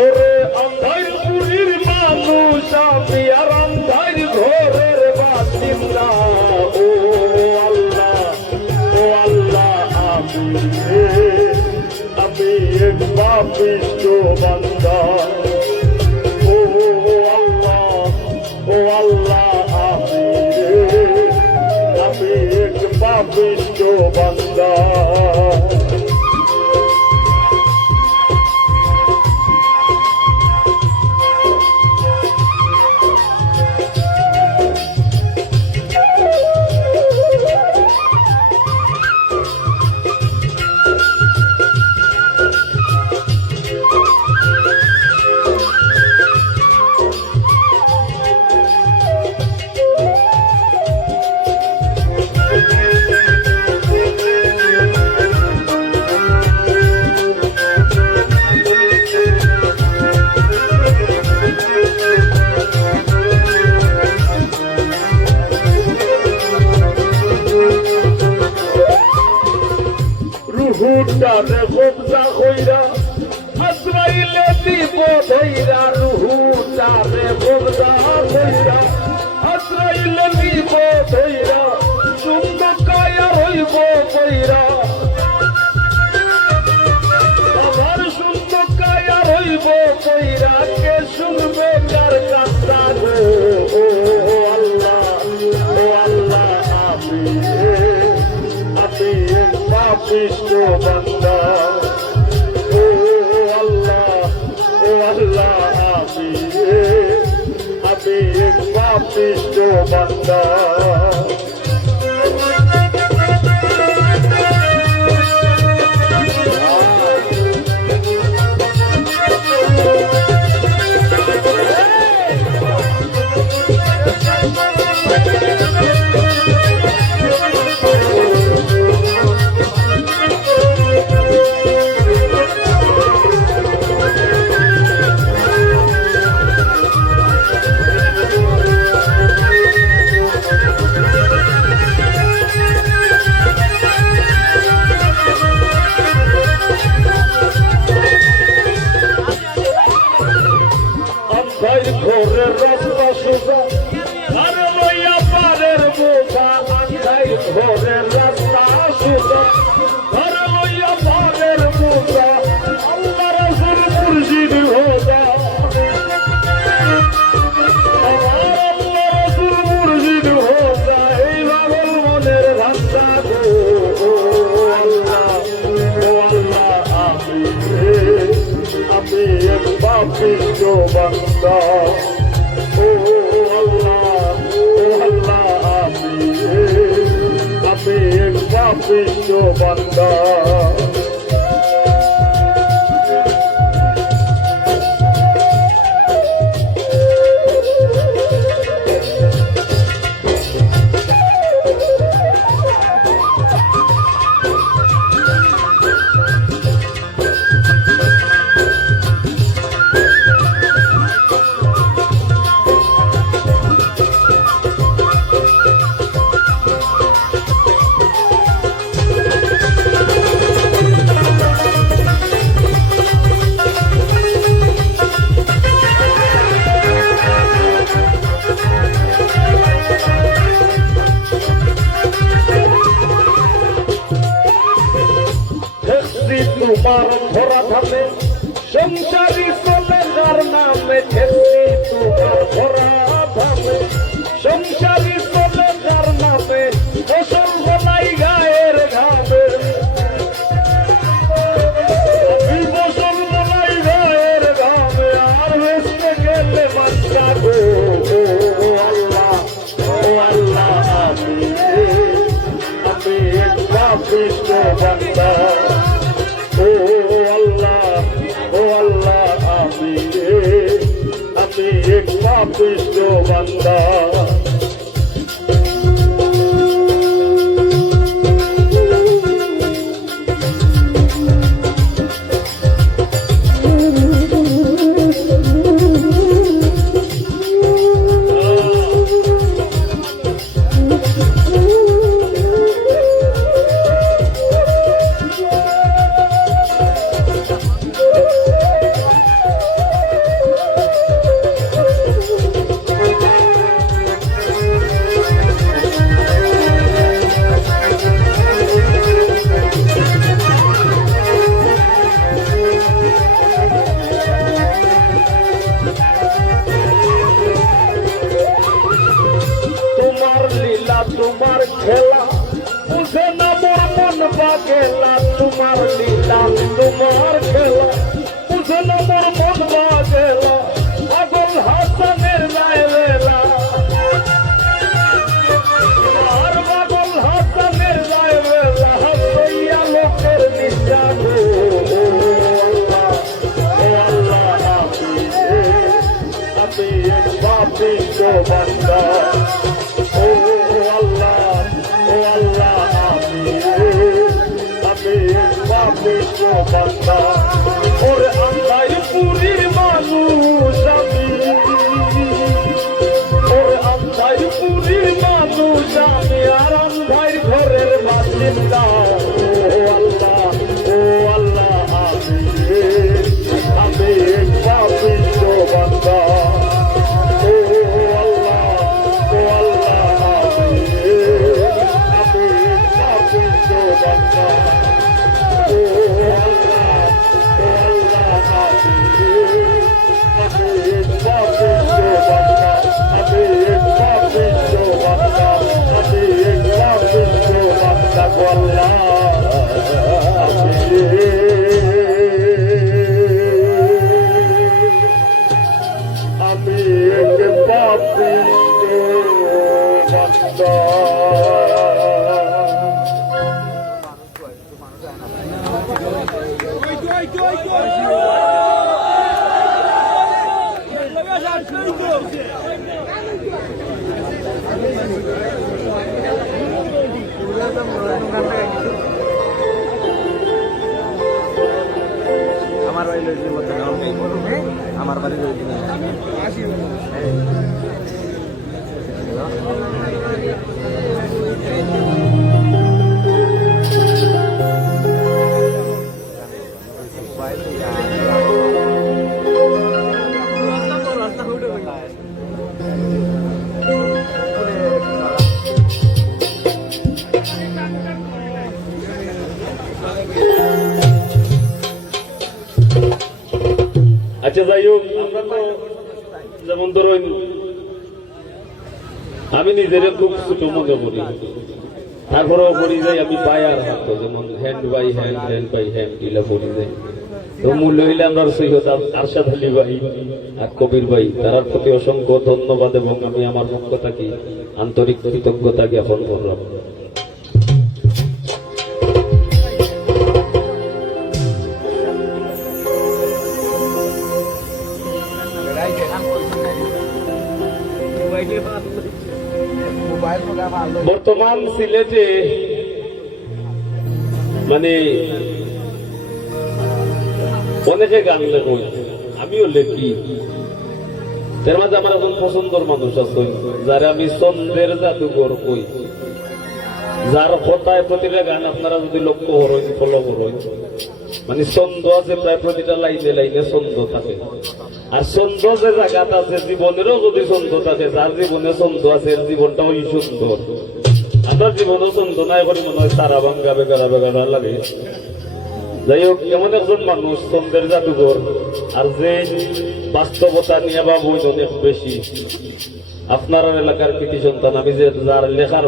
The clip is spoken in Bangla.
ওরে আন্ধার পুরীর মানুষ আমি আর আন্ধার ঘরের বাসিন্দা। ও আল্লাহ আমি এক পাপিষ্ঠ বান্দা। ও আল্লাহ আমি এক পাপিষ্ঠ বান্দা। রুহুটারে কবজা কইরা আজরাইলে দিব ধইরা। রুহুটারে কবজা কইরা আজরাইলে দিব ধইরা। সুন্দর কায়া হইব কইরা আমার সুন্দর কায়া হইব কইরা। কে শুনবে কার কাজটা গো। ও আল্লাহ আমি এক পাপিষ্ঠ বান্দা। ও আল্লাহ আমি এক পাপিষ্ঠ বান্দা। ঘরের রাস্তা সোজা আর লইয়া পারের বোঝা। ঘরের রাস্তা সোজা আর লইয়া পারের বোঝা। আল্লাহ রাসূল মুর্শিদ হোদা আল্লাহ রাসূল মুর্শিদ হোদা। এই পাগল মনের রাস্তা গো। আল্লাহ আমি এক পাপিষ্ঠ বান্দা। ও আল্লাহ আমি এক পাপিষ্ঠ বান্দা। তোমার ধরা ধামে সংসারী চলে যার নামে। ঠেকছি তোমার ধরা ধামে সংসারী চলে যার নামে। ফসল বলাই গায়ের ঘামে ফসল বলাই গায়ের ঘামে। আর বেসতে গেলে বাচ্চা গো। আল্লাহ আমি এক পাপিষ্ঠ বান্দা। ও আল্লাহ আমি এক পাপিষ্ঠ বান্দা। পাপিষ্ট বান্দা ও আল্লাহ আমি পাপিষ্ট বান্দা ওরে আল্লাহ পুরীর মানুষ আমি ওরে আল্লাহ পুরীর মানুষ আমি আর ভাইয়ের ঘরের বাসিন্দা ও আল্লাহ আমি পাপিষ্ট বান্দা ও আল্লাহ আমি পাপিষ্ট বান্দা ও আল্লাহ আমি পাপিষ্ট বান্দা আমি পাপিষ্ট বান্দা আমি পাপিষ্ট বান্দা আল্লাহ আমি এক পাপিষ্ট বান্দা আমার বাড়ি আমার বাড়ি আচ্ছা যাই হোক আমরা তো যেমন ধরুন আমি নিজের খুব ছোট মনে করি তারপরেও করি যাই আমি পাই আর হাঁটো যেমন হ্যান্ড বাই হ্যান্ড ইলা করি যাই তো মূল্য হইলে আমরা সৈয়দ আরশাদ আলী ভাই আর কবির ভাই তার প্রতি অসংখ্য ধন্যবাদ এবং আমি আমার পক্ষ থাকি আন্তরিক কৃতজ্ঞতা জ্ঞাপন করলাম। বর্তমান সিলেটে মানে অনেকে গান লেখো আমিও লেখি তার মাঝে আমার এখন পছন্দের মানুষ আছে যারা আমি ছন্দের জাদুঘর কই যার কথায় প্রতিটা গান আপনারা যদি লক্ষ্য করেন ফলো করেন মানে ছন্দ আছে প্রায় প্রতিটা লাইনে লাইনে ছন্দ থাকে আর ছন্দ যে জায়গাটা আছে জীবনেরও যদি ছন্দ থাকে যার জীবনে ছন্দ আছে জীবনটা ওই সুন্দর আমার জীবনেও ছন্দ নাই এখন মনে হয় তারা ভাঙ্গা বেগারা বেগারা লাগে। যাই হোক এমন একজন মানুষ ছন্দের জাদুঘর আর যে বাস্তবতা নিয়ে বা বই অনেক বেশি আপনার এলাকার কৃতি সন্তান আমি যে যার লেখার